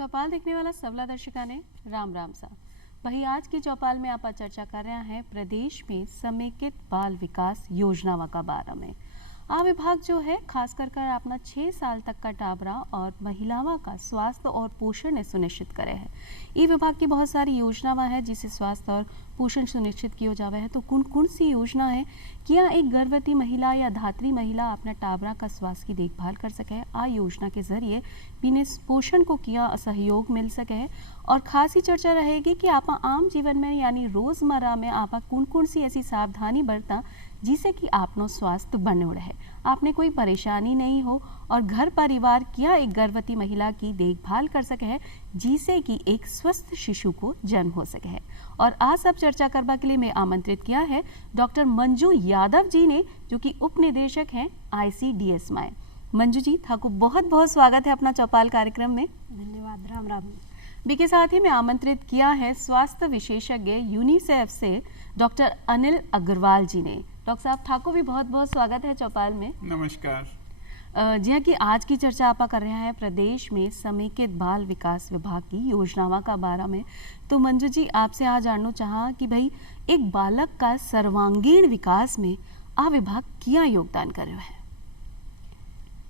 चौपाल देखने वाला सबला दर्शका ने राम राम सा वही आज की चौपाल में आप चर्चा कर रहे हैं प्रदेश में समेकित बाल विकास योजनाओं का बारे में। आ विभाग जो है खास कर अपना 6 साल तक का टाबरा और महिलाओं का स्वास्थ्य और पोषण ने सुनिश्चित करे है। ई विभाग की बहुत सारी योजनाएं हैं जिसे स्वास्थ्य और पोषण सुनिश्चित किया जावे है। तो कौन कौन सी योजना है क्या एक गर्भवती महिला या धात्री महिला अपना टाबरा का स्वास्थ्य की देखभाल कर सके है। आ योजना के जरिए बिना पोषण को किया सहयोग मिल सके है। और खास ही चर्चा रहेगी कि आप आम जीवन में यानी रोजमर्रा में आप कौन कौन सी ऐसी सावधानी बरता जिससे कि आपनो स्वास्थ्य बने रहे, आपने कोई परेशानी नहीं हो और घर परिवार क्या एक गर्भवती महिला की देखभाल कर सके है जिससे कि एक स्वस्थ शिशु को जन्म हो सके है। और आज सब चर्चा करने के लिए मैं आमंत्रित किया है डॉक्टर मंजू यादव जी ने, जो कि उप निदेशक हैं ICDS माए। मंजू जी थाको बहुत बहुत स्वागत है अपना चौपाल कार्यक्रम में। धन्यवाद। राम राम। बी के साथ ही मैं आमंत्रित किया है स्वास्थ्य विशेषज्ञ यूनिसेफ से डॉक्टर अनिल अग्रवाल जी ने। डॉक्टर साहब ठाकुर भी बहुत बहुत स्वागत है चौपाल में। नमस्कार। जी कि आज की चर्चा आप कर रहे हैं प्रदेश में समेकित बाल विकास विभाग की योजनाओं का बारे में। तो मंजू जी आपसे आज जानना चाहा कि भाई एक बालक का सर्वांगीण विकास में आ विभाग क्या योगदान कर रहा है।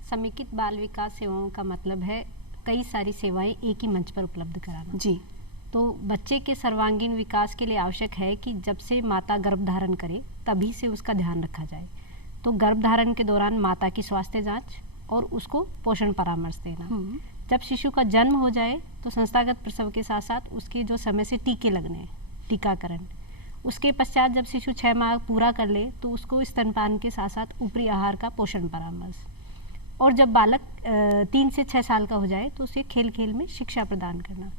समेकित बाल विकास सेवाओं का मतलब है कई सारी सेवाएं एक ही मंच पर उपलब्ध कराना जी। तो बच्चे के सर्वांगीण विकास के लिए आवश्यक है कि जब से माता गर्भ धारण करे तभी से उसका ध्यान रखा जाए। तो गर्भ धारण के दौरान माता की स्वास्थ्य जांच और उसको पोषण परामर्श देना। जब शिशु का जन्म हो जाए तो संस्थागत प्रसव के साथ साथ उसके जो समय से टीके लगने हैं, टीकाकरण। उसके पश्चात जब शिशु 6 माह पूरा कर ले तो उसको स्तनपान के साथ साथ ऊपरी आहार का पोषण परामर्श। और जब बालक 3 से 6 साल का हो जाए तो उसे खेल खेल में शिक्षा प्रदान करना।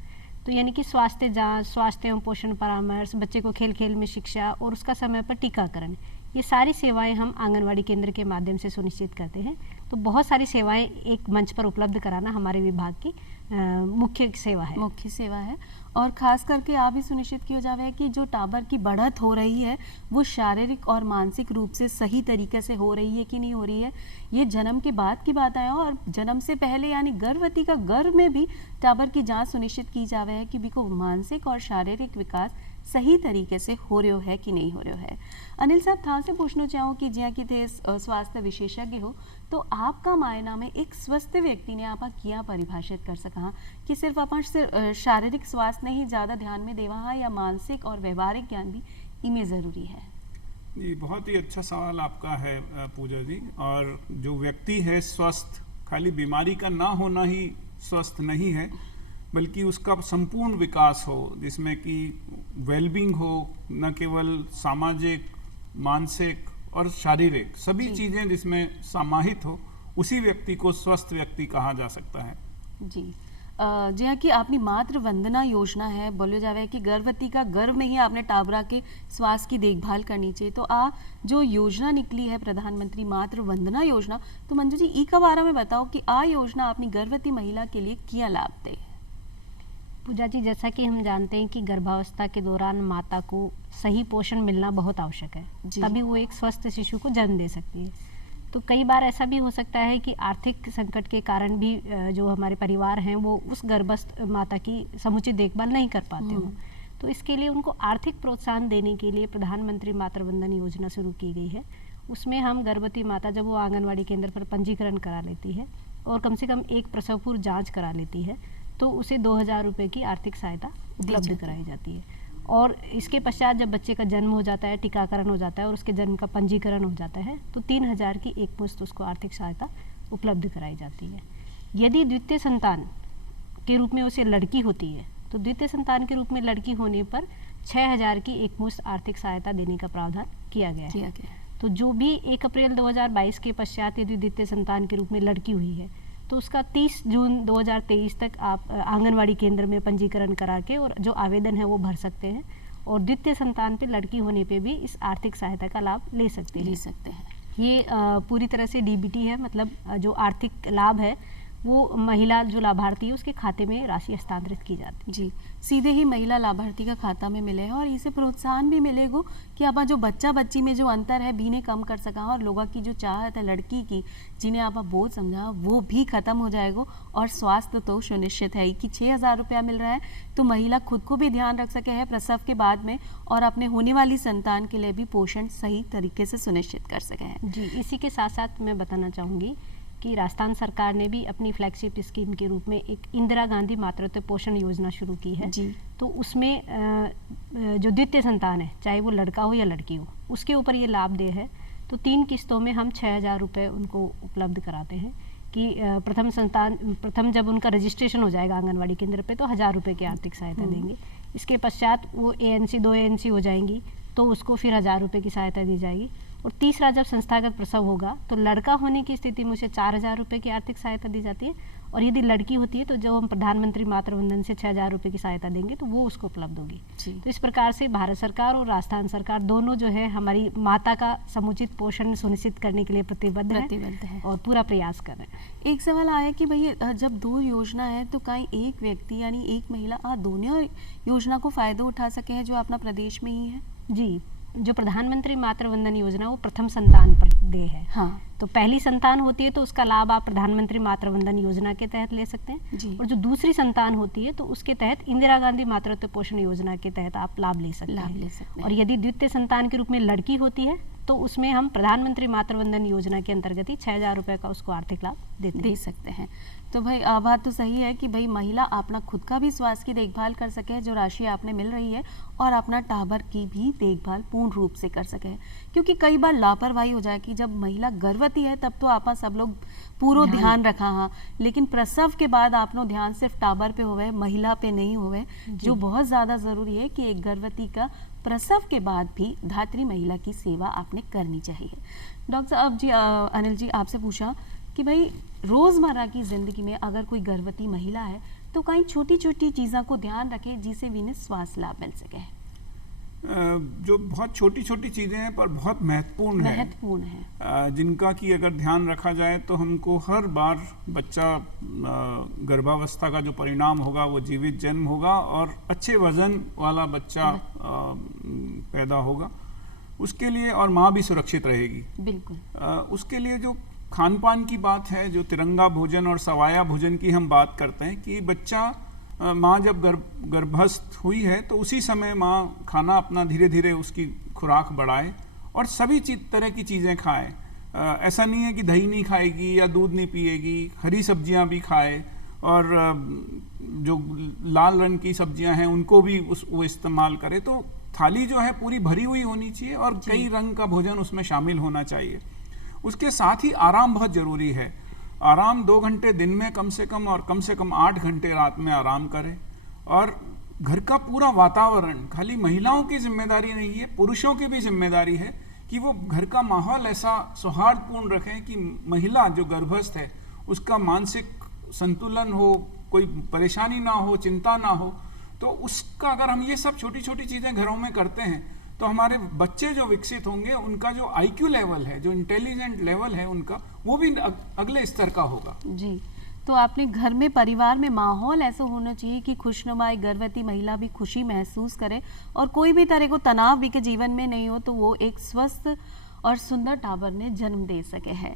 तो यानी कि स्वास्थ्य जांच, स्वास्थ्य एवं पोषण परामर्श, बच्चे को खेल खेल में शिक्षा और उसका समय पर टीकाकरण, ये सारी सेवाएं हम आंगनवाड़ी केंद्र के माध्यम से सुनिश्चित करते हैं। तो बहुत सारी सेवाएं एक मंच पर उपलब्ध कराना हमारे विभाग की मुख्य सेवा है। और खास करके आप भी सुनिश्चित किया जावे है कि जो टाबर की बढ़त हो रही है वो शारीरिक और मानसिक रूप से सही तरीके से हो रही है कि नहीं हो रही है। ये जन्म के बाद की बात है और जन्म से पहले यानी गर्भवती का गर्भ में भी टाबर की जांच सुनिश्चित की जावे है कि बिको मानसिक और शारीरिक विकास सही तरीके से हो रहा है कि नहीं हो रहा है। अनिल साहब था से पूछना चाहूँ कि ज्या कि थे स्वास्थ्य विशेषज्ञ हो तो आपका मायना में एक स्वस्थ व्यक्ति ने आप क्या परिभाषित कर सका कि सिर्फ आप शारीरिक स्वास्थ्य नहीं ज़्यादा ध्यान में देवा या मानसिक और व्यवहारिक ज्ञान भी इमें ज़रूरी है। जी बहुत ही अच्छा सवाल आपका है पूजा जी। और जो व्यक्ति है स्वस्थ, खाली बीमारी का ना होना ही स्वस्थ नहीं है बल्कि उसका संपूर्ण विकास हो जिसमें कि वेलबींग हो, न केवल सामाजिक, मानसिक और शारीरिक सभी चीज़ें जिसमें समाहित हो, उसी व्यक्ति को स्वस्थ व्यक्ति कहा जा सकता है। जी जी कि आपने मातृ वंदना योजना है, बोलो जावे कि गर्भवती का गर्भ में ही आपने टाबरा के स्वास्थ्य की देखभाल करनी चाहिए। तो जो योजना निकली है प्रधानमंत्री मातृ वंदना योजना, तो मंजू जी ई का बारे में बताओ कि आ योजना अपनी गर्भवती महिला के लिए क्या लाभ दे। पूजा जी जैसा कि हम जानते हैं कि गर्भावस्था के दौरान माता को सही पोषण मिलना बहुत आवश्यक है, तभी वो एक स्वस्थ शिशु को जन्म दे सकती है। तो कई बार ऐसा भी हो सकता है कि आर्थिक संकट के कारण भी जो हमारे परिवार हैं वो उस गर्भस्थ माता की समुचित देखभाल नहीं कर पाते हो। तो इसके लिए उनको आर्थिक प्रोत्साहन देने के लिए प्रधानमंत्री मातृ वंदन योजना शुरू की गई है। उसमें हम गर्भवती माता जब वो आंगनवाड़ी केंद्र पर पंजीकरण करा लेती है और कम से कम एक प्रसव पूर्व जाँच करा लेती है तो उसे 2000 रुपये की आर्थिक सहायता उपलब्ध कराई जाती है। और इसके पश्चात जब बच्चे का जन्म हो जाता है, टीकाकरण हो जाता है और उसके जन्म का पंजीकरण हो जाता है तो 3000 की एक मुश्त उसको आर्थिक सहायता उपलब्ध कराई जाती है। यदि द्वितीय संतान के रूप में उसे लड़की होती है तो द्वितीय संतान के रूप में लड़की होने पर 6000 की एक मुश्त आर्थिक सहायता देने का प्रावधान किया गया है। तो जो भी 1 अप्रैल 2022 के पश्चात यदि द्वितीय संतान के रूप में लड़की हुई है तो उसका 30 जून 2023 तक आप आंगनवाड़ी केंद्र में पंजीकरण करा के और जो आवेदन है वो भर सकते हैं और द्वितीय संतान पे लड़की होने पे भी इस आर्थिक सहायता का लाभ ले सकते हैं। ये पूरी तरह से DBT है, मतलब जो आर्थिक लाभ है वो महिला जो लाभार्थी है उसके खाते में राशि हस्तांतरित की जाती है। जी, सीधे ही महिला लाभार्थी का खाता में मिले और इसे प्रोत्साहन भी मिलेगो कि आप जो बच्चा बच्ची में जो अंतर है भी ने कम कर सका और लोगों की जो चाहत है लड़की की जिन्हें आप बोझ समझा वो भी खत्म हो जाएगा और स्वास्थ्य तो सुनिश्चित है ही कि 6,000 रुपया मिल रहा है तो महिला खुद को भी ध्यान रख सके है प्रसव के बाद में और अपने होने वाली संतान के लिए भी पोषण सही तरीके से सुनिश्चित कर सके हैं। जी, इसी के साथ साथ मैं बताना चाहूँगी कि राजस्थान सरकार ने भी अपनी फ्लैगशिप स्कीम के रूप में एक इंदिरा गांधी मातृत्व पोषण योजना शुरू की है। जी। तो उसमें जो द्वितीय संतान है चाहे वो लड़का हो या लड़की हो उसके ऊपर ये लाभ दे है। तो 3 किस्तों में हम 6,000 रुपये उनको उपलब्ध कराते हैं कि प्रथम जब उनका रजिस्ट्रेशन हो जाएगा आंगनवाड़ी केंद्र पे तो 1,000 रुपये की आर्थिक सहायता देंगे। इसके पश्चात वो ANC 2 ANC हो जाएंगी तो उसको फिर 1,000 रुपये की सहायता दी जाएगी। और तीसरा जब संस्थागत प्रसव होगा तो लड़का होने की स्थिति में उसे 4,000 रुपये की आर्थिक सहायता दी जाती है और यदि लड़की होती है तो जो हम प्रधानमंत्री मातृवंदन से 6,000 रुपये की सहायता देंगे तो वो उसको उपलब्ध होगी। तो इस प्रकार से भारत सरकार और राजस्थान सरकार दोनों जो है हमारी माता का समुचित पोषण सुनिश्चित करने के लिए प्रतिबद्ध है और पूरा प्रयास कर रहे हैं। एक सवाल आया कि भैया जब 2 योजना है तो कहीं एक व्यक्ति यानी एक महिला दोनों योजना को फायदा उठा सके हैं जो अपना प्रदेश में ही है? जी, जो प्रधानमंत्री मातृवंदन योजना वो प्रथम संतान पर दे है। हाँ। तो पहली संतान होती है तो उसका लाभ आप प्रधानमंत्री मातृवंदन योजना के तहत ले सकते हैं जी। और जो दूसरी संतान होती है तो उसके तहत इंदिरा गांधी मातृत्व पोषण योजना के तहत आप लाभ ले सकते हैं। और यदि द्वितीय संतान के रूप में लड़की होती है तो उसमें हम प्रधानमंत्री मातृवंदन योजना के अंतर्गत ही 6,000 रुपये का उसको आर्थिक लाभ दे सकते हैं। तो भाई बात तो सही है कि भाई महिला अपना खुद का भी स्वास्थ्य की देखभाल कर सके जो राशि आपने मिल रही है और अपना टाबर की भी देखभाल पूर्ण रूप से कर सके, क्योंकि कई बार लापरवाही हो जाए कि जब महिला गर्भवती है तब तो आपा सब लोग पूरा ध्यान रखा हाँ, लेकिन प्रसव के बाद आपनो ध्यान सिर्फ टाबर पे होवे महिला पे नहीं होवे, जो बहुत ज़्यादा ज़रूरी है कि एक गर्भवती का प्रसव के बाद भी धात्री महिला की सेवा आपने करनी चाहिए। डॉक्टर साहब जी अनिल जी आपसे पूछा कि भाई रोज़मर्रा की ज़िंदगी में अगर कोई गर्भवती महिला है तो कई छोटी छोटी चीज़ों को ध्यान रखे जिससे भी इन्हें स्वास्थ्य लाभ मिल सके। जो बहुत छोटी छोटी चीज़ें हैं पर बहुत महत्वपूर्ण है, जिनका कि अगर ध्यान रखा जाए तो हमको हर बार बच्चा गर्भावस्था का जो परिणाम होगा वो जीवित जन्म होगा और अच्छे वजन वाला बच्चा पैदा होगा उसके लिए, और माँ भी सुरक्षित रहेगी। बिल्कुल। उसके लिए जो खान पान की बात है, जो तिरंगा भोजन और सवाया भोजन की हम बात करते हैं कि बच्चा माँ जब गर्भस्थ हुई है तो उसी समय माँ खाना अपना धीरे धीरे उसकी खुराक बढ़ाए और सभी तरह की चीज़ें खाए। ऐसा नहीं है कि दही नहीं खाएगी या दूध नहीं पिएगी, हरी सब्जियाँ भी खाए और जो लाल रंग की सब्जियाँ हैं उनको भी वो इस्तेमाल करे। तो थाली जो है पूरी भरी हुई होनी चाहिए और कई रंग का भोजन उसमें शामिल होना चाहिए। उसके साथ ही आराम बहुत ज़रूरी है। आराम 2 घंटे दिन में कम से कम और कम से कम 8 घंटे रात में आराम करें। और घर का पूरा वातावरण खाली महिलाओं की जिम्मेदारी नहीं है, पुरुषों की भी जिम्मेदारी है कि वो घर का माहौल ऐसा सौहार्दपूर्ण रखें कि महिला जो गर्भस्थ है उसका मानसिक संतुलन हो, कोई परेशानी ना हो, चिंता ना हो। तो उसका अगर हम ये सब छोटी छोटी चीज़ें घरों में करते हैं तो हमारे बच्चे जो विकसित होंगे उनका जो IQ लेवल है, जो इंटेलिजेंट लेवल है उनका, वो भी अगले स्तर का होगा। जी, तो आपने घर में परिवार में माहौल ऐसा होना चाहिए कि खुशनुमा गर्भवती महिला भी खुशी महसूस करे और कोई भी तरह को तनाव भी के जीवन में नहीं हो तो वो एक स्वस्थ और सुंदर टाबर ने जन्म दे सके हैं।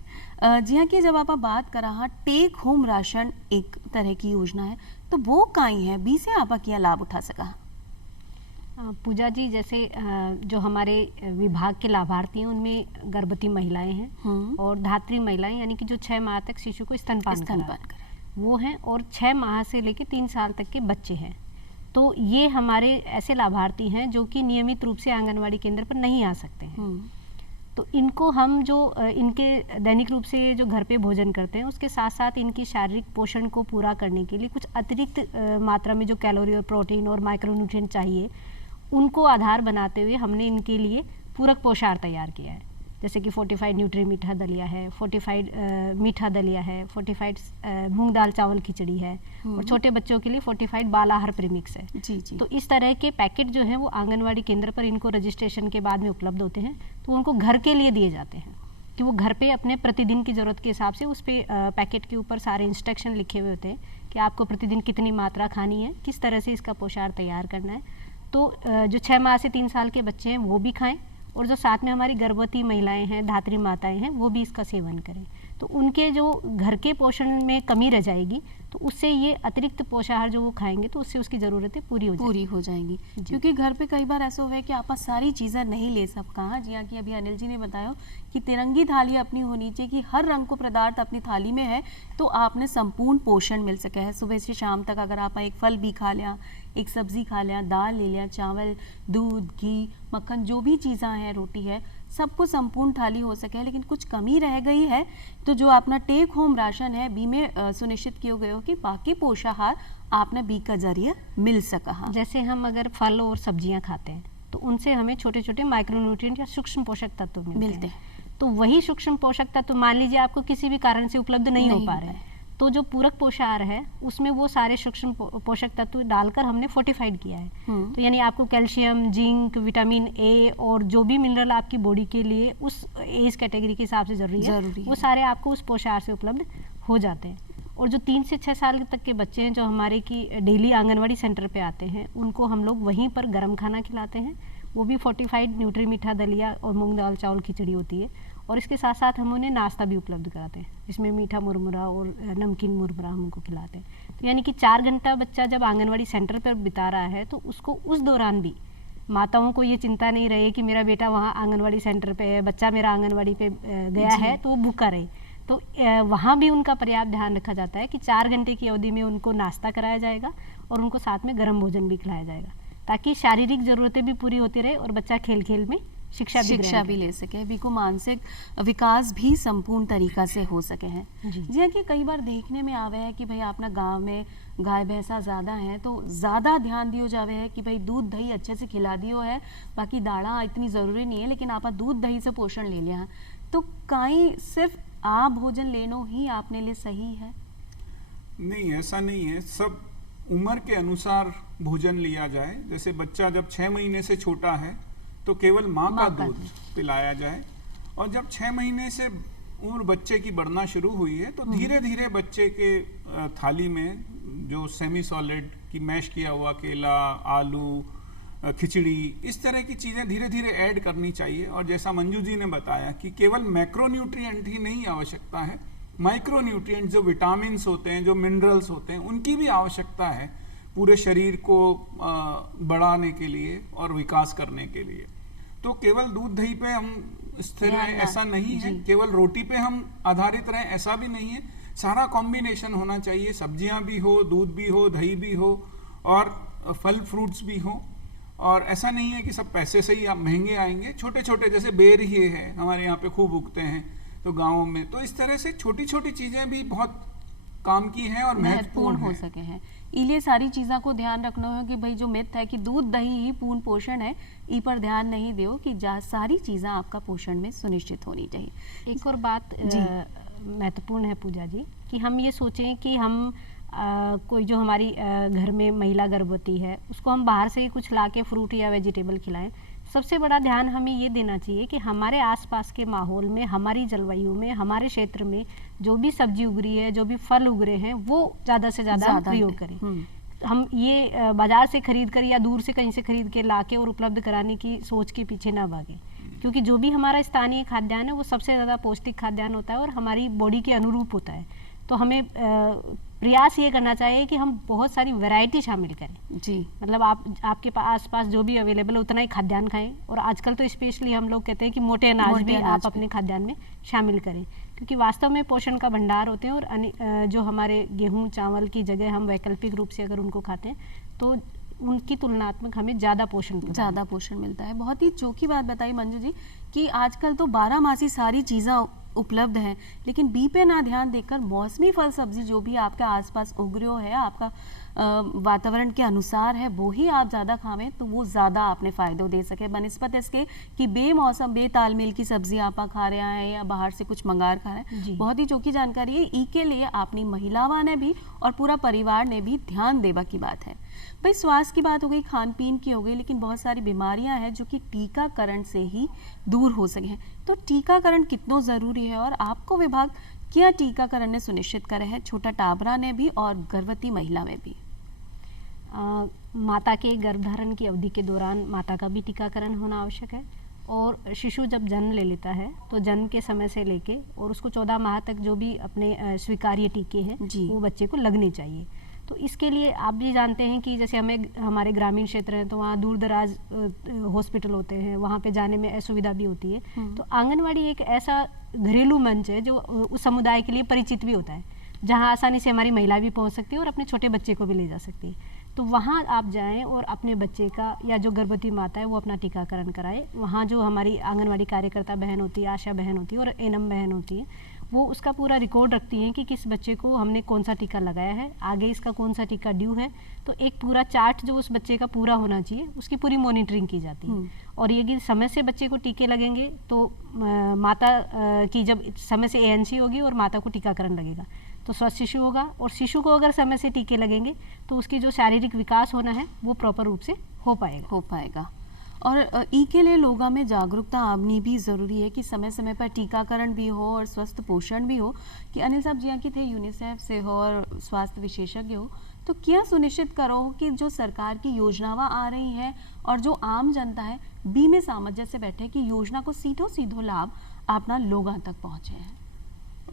जी हाँ, कि जब आप बात कर रहा टेक होम राशन एक तरह की योजना है तो वो काई है बी से आप क्या लाभ उठा सका? पूजा जी, जैसे जो हमारे विभाग के लाभार्थी हैं उनमें गर्भवती महिलाएं हैं और धात्री महिलाएं यानी कि जो 6 माह तक शिशु को स्तनपान करें वो हैं और 6 माह से लेकर 3 साल तक के बच्चे हैं। तो ये हमारे ऐसे लाभार्थी हैं जो कि नियमित रूप से आंगनवाड़ी केंद्र पर नहीं आ सकते हैं। तो इनको हम जो इनके दैनिक रूप से जो घर पे भोजन करते हैं उसके साथ साथ इनकी शारीरिक पोषण को पूरा करने के लिए कुछ अतिरिक्त मात्रा में जो कैलोरी और प्रोटीन और माइक्रोन्यूट्रिएंट चाहिए उनको आधार बनाते हुए हमने इनके लिए पूरक पोषाहार तैयार किया है। जैसे कि फोर्टिफाइड न्यूट्री मीठा दलिया है, फोर्टिफाइड मीठा दलिया है, फोर्टिफाइड मूंग दाल चावल खिचड़ी है और छोटे बच्चों के लिए फोर्टिफाइड बाल आहार प्रीमिक्स है। जी। तो इस तरह के पैकेट जो हैं वो आंगनवाड़ी केंद्र पर इनको रजिस्ट्रेशन के बाद में उपलब्ध होते हैं तो उनको घर के लिए दिए जाते हैं। कि वो घर पे अपने प्रतिदिन की ज़रूरत के हिसाब से उस पे पैकेट के ऊपर सारे इंस्ट्रक्शन लिखे हुए होते हैं कि आपको प्रतिदिन कितनी मात्रा खानी है, किस तरह से इसका पोषाहार तैयार करना है। तो जो 6 माह से 3 साल के बच्चे हैं वो भी खाएं, और जो साथ में हमारी गर्भवती महिलाएं हैं, धात्री माताएं हैं, वो भी इसका सेवन करें। तो उनके जो घर के पोषण में कमी रह जाएगी, तो उससे ये अतिरिक्त पोषाहार जो वो खाएंगे तो उससे उसकी ज़रूरतें पूरी हो जाएंगी। क्योंकि घर पे कई बार ऐसा हुआ है कि आप सारी चीज़ें नहीं ले सकते। हाँ जी, हाँ कि अभी अनिल जी ने बताया कि तिरंगी थाली अपनी होनी चाहिए, कि हर रंग को पदार्थ अपनी थाली में है तो आपने संपूर्ण पोषण मिल सके है। सुबह से शाम तक अगर आप एक फल भी खा लिया, एक सब्जी खा लिया, दाल ले लिया, चावल, दूध, घी, मक्खन, जो भी चीज़ें हैं, रोटी है, सबको संपूर्ण थाली हो सके। लेकिन कुछ कमी रह गई है तो जो अपना टेक होम राशन है, बी में सुनिश्चित किया गया हो कि बाकी पोषाहार आपने बी का जरिए मिल सका। जैसे हम अगर फल और सब्जियां खाते हैं तो उनसे हमें छोटे छोटे माइक्रोन्यूट्रिएंट या सूक्ष्म पोषक तत्व मिलते हैं। तो वही सूक्ष्म पोषक तत्व मान लीजिए आपको किसी भी कारण से उपलब्ध नहीं हो पा रहे हैं, तो जो पूरक पोषाहार है उसमें वो सारे सूक्ष्म पोषक तत्व डालकर हमने फोर्टिफाइड किया है। तो यानी आपको कैल्शियम, जिंक, विटामिन ए और जो भी मिनरल आपकी बॉडी के लिए उस एज कैटेगरी के हिसाब से जरूरी है, वो सारे आपको उस पोषाहार से उपलब्ध हो जाते हैं। और जो 3 से 6 साल तक के बच्चे हैं जो हमारे की डेली आंगनवाड़ी सेंटर पे आते हैं, उनको हम लोग वहीं पर गर्म खाना खिलाते हैं। वो भी फोर्टिफाइड न्यूट्री मीठा दलिया और मूंग दाल चावल खिचड़ी होती है, और इसके साथ साथ हम उन्हें नाश्ता भी उपलब्ध कराते हैं, जिसमें मीठा मुरमुरा और नमकीन मुरमुरा हम उनको खिलाते हैं। तो यानी कि 4 घंटा बच्चा जब आंगनवाड़ी सेंटर पर बिता रहा है तो उसको उस दौरान भी माताओं को ये चिंता नहीं रहे कि मेरा बेटा वहाँ आंगनवाड़ी सेंटर पे है, बच्चा मेरा आंगनवाड़ी पे गया है तो वो भूखा रहे। तो वहाँ भी उनका पर्याप्त ध्यान रखा जाता है कि 4 घंटे की अवधि में उनको नाश्ता कराया जाएगा और उनको साथ में गर्म भोजन भी खिलाया जाएगा, ताकि शारीरिक ज़रूरतें भी पूरी होती रहे और बच्चा खेल खेल में शिक्षा भी ले सके, भी को मानसिक विकास भी संपूर्ण तरीका से हो सके हैं। जी कि कई बार देखने में आवे है कि भाई अपना गांव में गाय भैंसा ज़्यादा है तो ज़्यादा ध्यान दियो जावे है कि भाई दूध दही अच्छे से खिला दियो है, बाकी दाड़ा इतनी ज़रूरी नहीं है, लेकिन आप दूध दही से पोषण ले लिया। तो काई सिर्फ आप भोजन लेनो ही आपने लिए सही है? नहीं, ऐसा नहीं है। सब उम्र के अनुसार भोजन लिया जाए। जैसे बच्चा जब 6 महीने से छोटा है तो केवल माँ का दूध पिलाया जाए, और जब 6 महीने से उम्र बच्चे की बढ़ना शुरू हुई है तो धीरे धीरे बच्चे के थाली में जो सेमी सॉलिड की मैश किया हुआ केला, आलू, खिचड़ी, इस तरह की चीज़ें धीरे धीरे ऐड करनी चाहिए। और जैसा मंजू जी ने बताया कि केवल मैक्रोन्यूट्रिएंट ही नहीं आवश्यकता है, माइक्रोन्यूट्रिएंट जो विटामिन्स होते हैं, जो मिनरल्स होते हैं, उनकी भी आवश्यकता है पूरे शरीर को बढ़ाने के लिए और विकास करने के लिए। तो केवल दूध दही पे हम स्थिर रहें ऐसा नहीं है, केवल रोटी पे हम आधारित रहें ऐसा भी नहीं है। सारा कॉम्बिनेशन होना चाहिए, सब्जियां भी हो, दूध भी हो, दही भी हो और फल फ्रूट्स भी हो। और ऐसा नहीं है कि सब पैसे से ही आप महंगे आएंगे। छोटे छोटे जैसे बेर ही है, हमारे यहाँ पे खूब उगते हैं तो गाँव में, तो इस तरह से छोटी छोटी चीज़ें भी बहुत काम की हैं और महत्वपूर्ण हो सके हैं। इलिए सारी चीज़ों को ध्यान रखना हो कि भाई जो मिथ है कि दूध दही ही पूर्ण पोषण है, ई पर ध्यान नहीं दो कि सारी चीज़ें आपका पोषण में सुनिश्चित होनी चाहिए। एक और बात महत्वपूर्ण है पूजा जी, कि हम ये सोचें कि हम कोई जो हमारी घर में महिला गर्भवती है उसको हम बाहर से ही कुछ ला के फ्रूट या वेजिटेबल खिलाएं। सबसे बड़ा ध्यान हमें ये देना चाहिए कि हमारे आसपास के माहौल में, हमारी जलवायु में, हमारे क्षेत्र में जो भी सब्जी उग रही है, जो भी फल उग रहे हैं, वो ज़्यादा से ज़्यादा प्रयोग करें। हम ये बाजार से खरीद कर या दूर से कहीं से खरीद के लाके और उपलब्ध कराने की सोच के पीछे ना भागें, क्योंकि जो भी हमारा स्थानीय खाद्यान्न है वो सबसे ज़्यादा पौष्टिक खाद्यान्न होता है और हमारी बॉडी के अनुरूप होता है। तो हमें प्रयास ये करना चाहिए कि हम बहुत सारी वैरायटी शामिल करें। जी, मतलब आपके आसपास जो भी अवेलेबल है उतना ही खाद्यान्न खाएं। और आजकल तो स्पेशली हम लोग कहते हैं कि मोटे अनाज भी आप अपने खाद्यान्न में शामिल करें, क्योंकि वास्तव में पोषण का भंडार होते हैं। और जो हमारे गेहूं चावल की जगह हम वैकल्पिक रूप से अगर उनको खाते हैं तो उनकी तुलनात्मक हमें ज़्यादा पोषण मिलता है। बहुत ही चौकी बात बताई मंजू जी कि आजकल तो 12 मासी सारी चीज़ें उपलब्ध हैं, लेकिन बी पे ना ध्यान देकर मौसमी फल सब्जी जो भी आपके आसपास उग रहे है, आपका वातावरण के अनुसार है वो ही आप ज़्यादा खावें तो वो ज़्यादा आपने फ़ायदे दे सके बनस्पत इसके कि बेमौसम बेतालमेल की सब्जी आप खा रहे हैं या बाहर से कुछ मंगा खा रहे हैं। बहुत ही चौकी जानकारी है। ई के लिए अपनी महिलावां ने भी और पूरा परिवार ने भी ध्यान देवा की बात है। भाई स्वास्थ्य की बात हो गई, खान पीन की हो गई, लेकिन बहुत सारी बीमारियां हैं जो कि टीकाकरण से ही दूर हो सके हैं। तो टीकाकरण कितना ज़रूरी है और आपको विभाग क्या टीकाकरण ने सुनिश्चित करे है, छोटा टाबरा ने भी और गर्भवती महिला में भी? माता के गर्भधारण की अवधि के दौरान माता का भी टीकाकरण होना आवश्यक है और शिशु जब जन्म ले लेता है तो जन्म के समय से लेके और उसको 14 माह तक जो भी अपने स्वीकार्य टीके हैं वो बच्चे को लगने चाहिए। तो इसके लिए आप भी जानते हैं कि जैसे हमारे ग्रामीण क्षेत्र हैं तो वहाँ दूर दराज हॉस्पिटल होते हैं, वहाँ पे जाने में असुविधा भी होती है। तो आंगनवाड़ी एक ऐसा घरेलू मंच है जो उस समुदाय के लिए परिचित भी होता है, जहाँ आसानी से हमारी महिला भी पहुँच सकती है और अपने छोटे बच्चे को भी ले जा सकती है। तो वहाँ आप जाएं और अपने बच्चे का या जो गर्भवती माता है वो अपना टीकाकरण कराए। वहाँ जो हमारी आंगनवाड़ी कार्यकर्ता बहन होती है, आशा बहन होती है और एनएम बहन होती है, वो उसका पूरा रिकॉर्ड रखती हैं कि किस बच्चे को हमने कौन सा टीका लगाया है, आगे इसका कौन सा टीका ड्यू है। तो एक पूरा चार्ट जो उस बच्चे का पूरा होना चाहिए उसकी पूरी मॉनिटरिंग की जाती है। और यदि समय से बच्चे को टीके लगेंगे तो माता की जब समय से ANC होगी और माता को टीकाकरण लगेगा तो स्वस्थ शिशु होगा। और शिशु को अगर समय से टीके लगेंगे तो उसकी जो शारीरिक विकास होना है वो प्रॉपर रूप से हो पाएगा। और ई के लिए लोगों में जागरूकता आनी भी ज़रूरी है कि समय समय पर टीकाकरण भी हो और स्वस्थ पोषण भी हो। कि अनिल साहब जी के थे यूनिसेफ से हो और स्वास्थ्य विशेषज्ञ हो, तो क्या सुनिश्चित करो कि जो सरकार की योजनाएं आ रही हैं और जो आम जनता है बी में सामंजस्य से बैठे कि योजना को सीधो लाभ अपना लोगों तक पहुँचे हैं।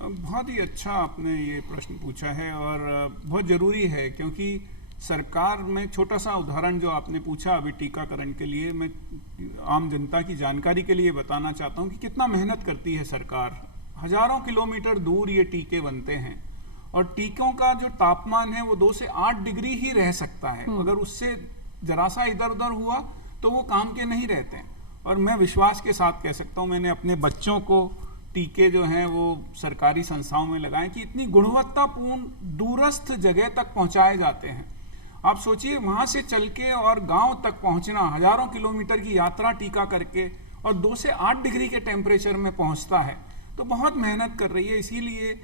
बहुत ही अच्छा आपने ये प्रश्न पूछा है और बहुत ज़रूरी है, क्योंकि सरकार में छोटा सा उदाहरण जो आपने पूछा अभी टीकाकरण के लिए, मैं आम जनता की जानकारी के लिए बताना चाहता हूँ कि कितना मेहनत करती है सरकार। हजारों किलोमीटर दूर ये टीके बनते हैं और टीकों का जो तापमान है वो 2 से 8 डिग्री ही रह सकता है। अगर उससे जरा सा इधर उधर हुआ तो वो काम के नहीं रहते हैं। और मैं विश्वास के साथ कह सकता हूँ, मैंने अपने बच्चों को टीके जो हैं वो सरकारी संस्थाओं में लगाए कि इतनी गुणवत्तापूर्ण दूरस्थ जगह तक पहुंचाए जाते हैं। आप सोचिए वहां से चल के और गांव तक पहुंचना, हजारों किलोमीटर की यात्रा टीका करके, और 2 से 8 डिग्री के टेम्परेचर में पहुंचता है। तो बहुत मेहनत कर रही है। इसीलिए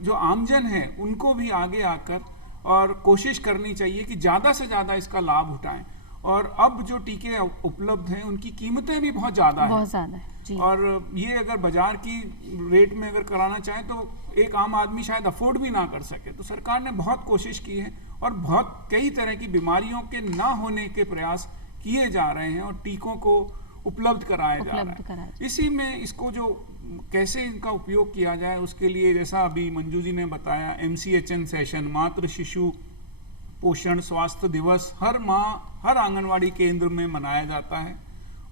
जो आमजन है उनको भी आगे आकर और कोशिश करनी चाहिए कि ज़्यादा से ज़्यादा इसका लाभ उठाएं। और अब जो टीके उपलब्ध हैं उनकी कीमतें भी बहुत ज़्यादा है जी। और ये अगर बाजार की रेट में अगर कराना चाहें तो एक आम आदमी शायद अफोर्ड भी ना कर सके। तो सरकार ने बहुत कोशिश की है और बहुत कई तरह की बीमारियों के ना होने के प्रयास किए जा रहे हैं और टीकों को उपलब्ध कराया जा रहा है। इसी में इसको जो कैसे इनका उपयोग किया जाए उसके लिए, जैसा अभी मंजू जी ने बताया, MCHN सेशन, मातृ शिशु पोषण स्वास्थ्य दिवस हर माह हर आंगनवाड़ी केंद्र में मनाया जाता है।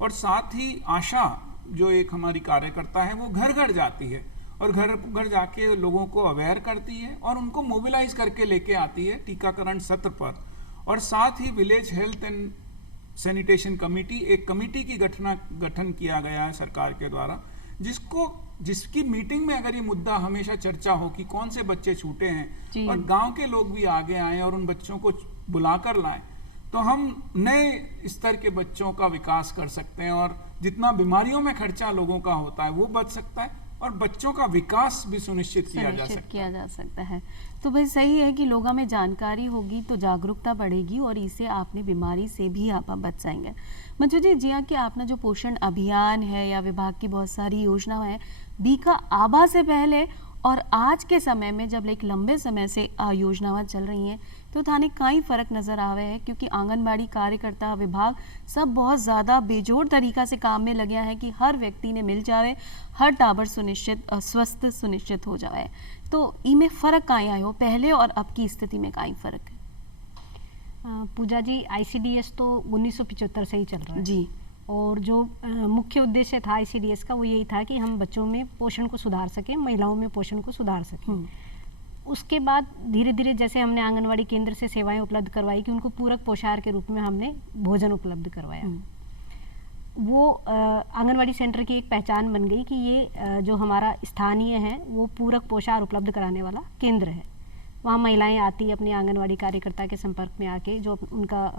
और साथ ही आशा जो एक हमारी कार्यकर्ता है वो घर घर जाती है और घर घर जाके लोगों को अवेयर करती है और उनको मोबिलाइज करके लेके आती है टीकाकरण सत्र पर। और साथ ही village health and sanitation committee, एक कमेटी की गठन किया गया है सरकार के द्वारा, जिसकी मीटिंग में अगर ये मुद्दा हमेशा चर्चा हो कि कौन से बच्चे छूटे हैं और गांव के लोग भी आगे आए और उन बच्चों को बुलाकर लाएं, तो हम नए स्तर के बच्चों का विकास कर सकते हैं और जितना बीमारियों में खर्चा लोगों का होता है वो बच सकता है और बच्चों का विकास भी सुनिश्चित किया जा सकता है। तो भाई सही है कि लोगों में जानकारी होगी तो जागरूकता बढ़ेगी और इससे आपने बीमारी से भी आप बच जाएंगे। मंजू जी, जिया कि आपने जो पोषण अभियान है या विभाग की बहुत सारी योजना है बी का आभा से पहले और आज के समय में जब एक लंबे समय से योजनाएं चल रही हैं तो थाने कई फर्क नज़र आवे है, क्योंकि आंगनबाड़ी कार्यकर्ता विभाग सब बहुत ज़्यादा बेजोड़ तरीका से काम में लगे हैं कि हर व्यक्ति ने मिल जावे, हर टाबर स्वस्थ सुनिश्चित हो जाए। तो इनमें फ़र्क कहीं आयो पहले और अब की स्थिति में कहीं फ़र्क है? पूजा जी, ICDS तो 1975 से ही चल रहा है जी। और जो मुख्य उद्देश्य था ICDS का वो यही था कि हम बच्चों में पोषण को सुधार सकें, महिलाओं में पोषण को सुधार सकें। उसके बाद धीरे धीरे जैसे हमने आंगनवाड़ी केंद्र से सेवाएं उपलब्ध करवाई कि उनको पूरक पोषाहार के रूप में हमने भोजन उपलब्ध करवाया, वो आंगनवाड़ी सेंटर की एक पहचान बन गई कि ये जो हमारा स्थानीय है वो पूरक पोषाहार उपलब्ध कराने वाला केंद्र है। वहाँ महिलाएं आती अपनी आंगनवाड़ी कार्यकर्ता के संपर्क में आके जो उनका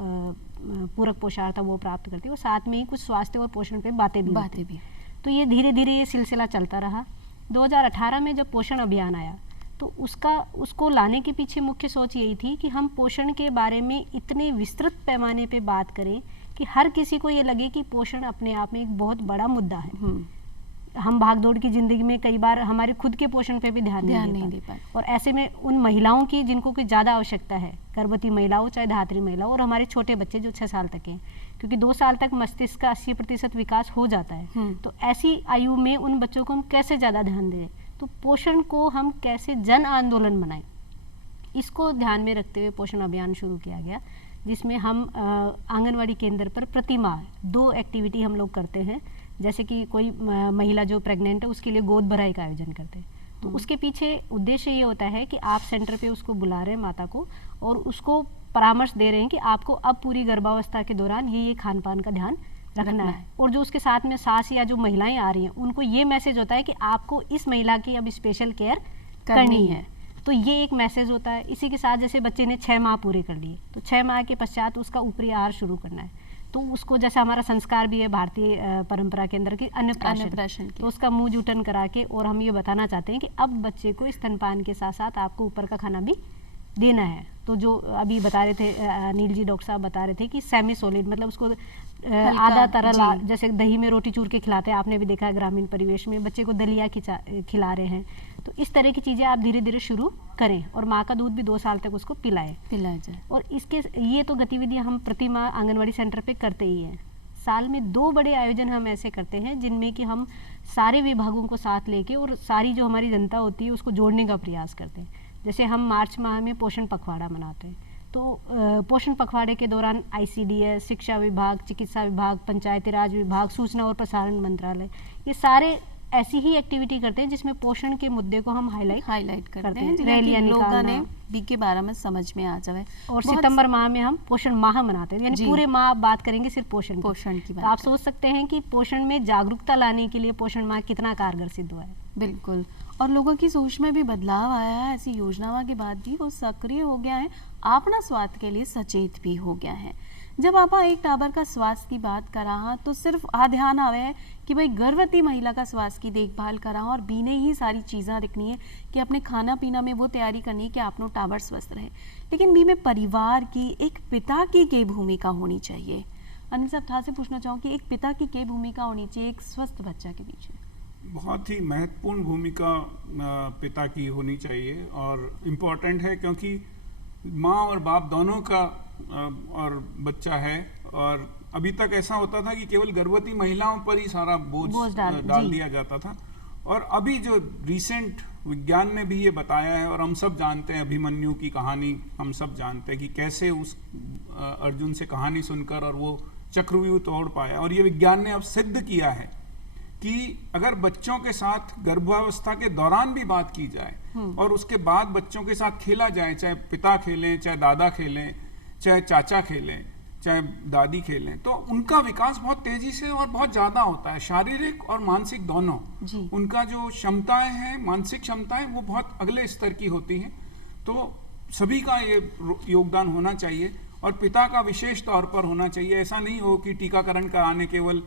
पूरक पोषाहार था वो प्राप्त करती, और साथ में ही कुछ स्वास्थ्य और पोषण पे बातें भी। तो ये धीरे धीरे ये सिलसिला चलता रहा। 2018 में जब पोषण अभियान आया तो उसको लाने के पीछे मुख्य सोच यही थी कि हम पोषण के बारे में इतने विस्तृत पैमाने पे बात करें कि हर किसी को ये लगे कि पोषण अपने आप में एक बहुत बड़ा मुद्दा है। हम भागदौड़ की जिंदगी में कई बार हमारे खुद के पोषण पे भी ध्यान नहीं दे पाते, और ऐसे में उन महिलाओं की जिनको कोई ज़्यादा आवश्यकता है, गर्भवती महिलाओं चाहे धात्री महिलाओं, और हमारे छोटे बच्चे जो 6 साल तक हैं, क्योंकि 2 साल तक मस्तिष्क का 80% विकास हो जाता है। तो ऐसी आयु में उन बच्चों को हम कैसे ज़्यादा ध्यान दें, तो पोषण को हम कैसे जन आंदोलन बनाएं, इसको ध्यान में रखते हुए पोषण अभियान शुरू किया गया, जिसमें हम आंगनवाड़ी केंद्र पर प्रति माह 2 एक्टिविटी हम लोग करते हैं। जैसे कि कोई महिला जो प्रेग्नेंट है उसके लिए गोद भराई का आयोजन करते हैं, तो उसके पीछे उद्देश्य ये होता है कि आप सेंटर पे उसको बुला रहे हैं माता को, और उसको परामर्श दे रहे हैं कि आपको अब पूरी गर्भावस्था के दौरान ये खान पान का ध्यान रखना है। और जो उसके साथ में सास या जो महिलाएं आ रही हैं उनको ये मैसेज होता है कि आपको इस महिला की अब स्पेशल केयर करनी है। तो ये एक मैसेज होता है। इसी के साथ जैसे बच्चे ने 6 माह पूरे कर लिए, तो 6 माह के पश्चात उसका ऊपरी आहार शुरू करना है। तो उसको जैसा हमारा संस्कार भी है भारतीय परंपरा के अंदर की अन्नप्राशन, तो उसका मुंह जूटन करा के, और हम ये बताना चाहते हैं कि अब बच्चे को स्तनपान के साथ साथ आपको ऊपर का खाना भी देना है। तो जो अभी बता रहे थे अनिल जी, डॉक्टर साहब बता रहे थे कि सेमी सॉलिड, मतलब उसको आधा तरल, जैसे दही में रोटी चूर के खिलाते हैं, आपने भी देखा है ग्रामीण परिवेश में बच्चे को दलिया खिला रहे हैं। तो इस तरह की चीज़ें आप धीरे धीरे शुरू करें, और माँ का दूध भी 2 साल तक उसको पिलाया जाए। और इसके ये तो गतिविधियाँ हम प्रति माह आंगनवाड़ी सेंटर पे करते ही हैं। साल में 2 बड़े आयोजन हम ऐसे करते हैं जिनमें कि हम सारे विभागों को साथ लेके और सारी जो हमारी जनता होती है उसको जोड़ने का प्रयास करते हैं। जैसे हम मार्च माह में पोषण पखवाड़ा मनाते हैं, तो पोषण पखवाड़े के दौरान ICDS, शिक्षा विभाग, चिकित्सा विभाग, पंचायती राज विभाग, सूचना और प्रसारण मंत्रालय, ये सारे ऐसी ही एक्टिविटी करते हैं जिसमें पोषण के मुद्दे को हम हाईलाइट करते हैं, रैलियां निकालना बी के बारे में समझ में आ जाए। और सितंबर माह में हम पोषण माह मनाते हैं, यानी पूरे माह बात करेंगे सिर्फ पोषण की बात। तो आप सोच सकते हैं कि पोषण में जागरूकता लाने के लिए पोषण माह कितना कारगर सिद्ध हुआ है। बिल्कुल, और लोगों की सोच में भी बदलाव आया है। ऐसी योजनाओं के बाद भी वो सक्रिय हो गया है, अपना स्वास्थ्य के लिए सचेत भी हो गया है। जब आप एक टाबर का स्वास्थ्य की बात करा तो सिर्फ ध्यान आवे है कि भाई गर्भवती महिला का स्वास्थ्य की देखभाल करा, और बीने ही सारी चीज़ें रखनी है कि अपने खाना पीना में वो तैयारी करनी है कि आपनो टाबर स्वस्थ रहे। लेकिन बी में परिवार की, एक पिता की क्या भूमिका होनी चाहिए? अनिल साहब, था से पूछना चाहूँ कि एक पिता की क्या भूमिका होनी चाहिए एक स्वस्थ बच्चा के पीछे? बहुत ही महत्वपूर्ण भूमिका पिता की होनी चाहिए, और इम्पोर्टेंट है क्योंकि माँ और बाप दोनों का और बच्चा है। और अभी तक ऐसा होता था कि केवल गर्भवती महिलाओं पर ही सारा बोझ डाल दिया जाता था, और अभी जो रिसेंट विज्ञान ने भी ये बताया है, और हम सब जानते हैं अभिमन्यु की कहानी, हम सब जानते हैं कि कैसे उस अर्जुन से कहानी सुनकर और वो चक्रव्यूह तोड़ पाया। और ये विज्ञान ने अब सिद्ध किया है कि अगर बच्चों के साथ गर्भावस्था के दौरान भी बात की जाए और उसके बाद बच्चों के साथ खेला जाए, चाहे पिता खेलें, चाहे दादा खेलें, चाहे चाचा खेलें, चाहे दादी खेलें, तो उनका विकास बहुत तेजी से और बहुत ज्यादा होता है, शारीरिक और मानसिक दोनों। उनका जो क्षमताएं हैं, मानसिक क्षमताएं, वो बहुत अगले स्तर की होती हैं। तो सभी का ये योगदान होना चाहिए, और पिता का विशेष तौर पर होना चाहिए। ऐसा नहीं हो कि टीकाकरण कराने केवल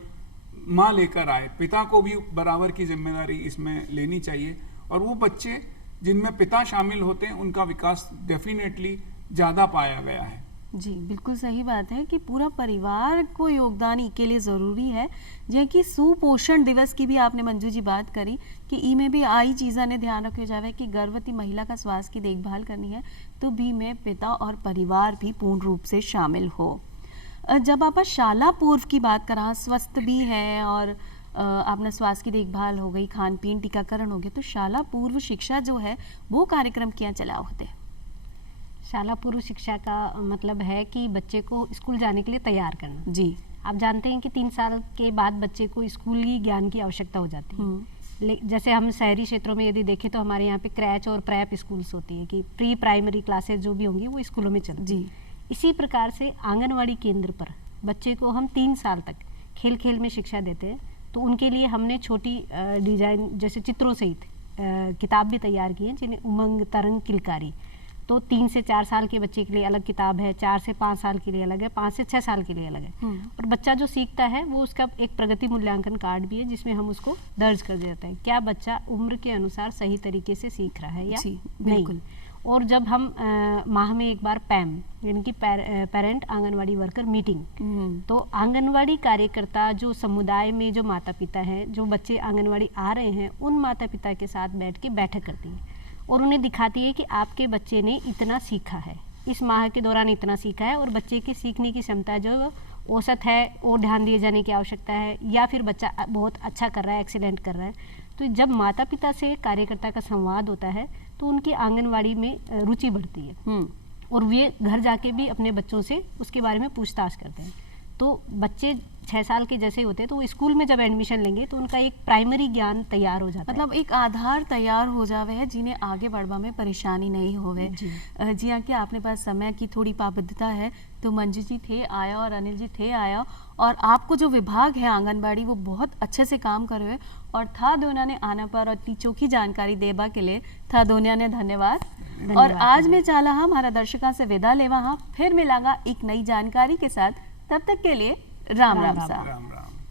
माँ लेकर आए, पिता को भी बराबर की जिम्मेदारी इसमें लेनी चाहिए। और वो बच्चे जिनमें पिता शामिल होते हैं उनका विकास डेफिनेटली ज़्यादा पाया गया है। जी बिल्कुल सही बात है कि पूरा परिवार को योगदान के लिए ज़रूरी है। जैसे कि सुपोषण दिवस की भी आपने मंजू जी बात करी कि ई में भी आई चीज़ा ने ध्यान रखे जावे कि गर्भवती महिला का स्वास्थ्य की देखभाल करनी है, तो भी में पिता और परिवार भी पूर्ण रूप से शामिल हो। जब आप शाला पूर्व की बात करा, स्वस्थ भी है और आपने स्वास्थ्य की देखभाल हो गई, खान पीन, टीकाकरण हो गया, तो शाला पूर्व शिक्षा जो है वो कार्यक्रम क्या चला होते? शाला पूर्व शिक्षा का मतलब है कि बच्चे को स्कूल जाने के लिए तैयार करना। जी, आप जानते हैं कि 3 साल के बाद बच्चे को स्कूली ज्ञान की आवश्यकता हो जाती है। जैसे हम शहरी क्षेत्रों में यदि देखें तो हमारे यहाँ पे क्रैच और प्रेप स्कूल्स होती है कि प्री प्राइमरी क्लासेस जो भी होंगी वो स्कूलों में चलती है। इसी प्रकार से आंगनवाड़ी केंद्र पर बच्चे को हम 3 साल तक खेल खेल में शिक्षा देते हैं। तो उनके लिए हमने छोटी डिजाइन जैसे चित्रों सहित किताब भी तैयार की है, जिन्हें उमंग, तरंग, किलकारी। तो 3 से 4 साल के बच्चे के लिए अलग किताब है, 4 से 5 साल के लिए अलग है, 5 से 6 साल के लिए अलग है। और बच्चा जो सीखता है वो उसका एक प्रगति मूल्यांकन कार्ड भी है जिसमें हम उसको दर्ज कर देते हैं क्या बच्चा उम्र के अनुसार सही तरीके से सीख रहा है या जी, नहीं। बिल्कुल। और जब हम माह में एक बार पैम यानी कि पेरेंट आंगनवाड़ी वर्कर मीटिंग, तो आंगनवाड़ी कार्यकर्ता जो समुदाय में जो माता पिता हैं, जो बच्चे आंगनवाड़ी आ रहे हैं, उन माता पिता के साथ बैठ के बैठक करती है और उन्हें दिखाती है कि आपके बच्चे ने इतना सीखा है, इस माह के दौरान इतना सीखा है, और बच्चे की सीखने की क्षमता जो औसत है और ध्यान दिए जाने की आवश्यकता है, या फिर बच्चा बहुत अच्छा कर रहा है, एक्सीलेंट कर रहा है। तो जब माता पिता से कार्यकर्ता का संवाद होता है तो उनकी आंगनवाड़ी में रुचि बढ़ती है और वे घर जाके भी अपने बच्चों से उसके बारे में पूछताछ करते हैं। तो बच्चे 6 साल के जैसे होते हैं तो वो स्कूल में जब एडमिशन लेंगे तो उनका एक प्राइमरी ज्ञान तैयार हो जाता है, मतलब एक आधार तैयार हो जावे है जिन्हें आगे बढ़वा में परेशानी नहीं होवे। जी हाँ, कि आपने पास समय की थोड़ी पाबंदता है तो मंजू जी थे आया और अनिल जी थे आया, और आपको जो विभाग है आंगनबाड़ी वो बहुत अच्छे से काम कर रहे हैं, और था दोनों ने आना पर और ती चोखी जानकारी देबा के लिए था दोनों ने धन्यवाद। और आज मैं चाला हमारा दर्शकों से विदा लेवा, फिर मिलांगा एक नई जानकारी के साथ, तब तक के लिए राम राम सा। राम राम।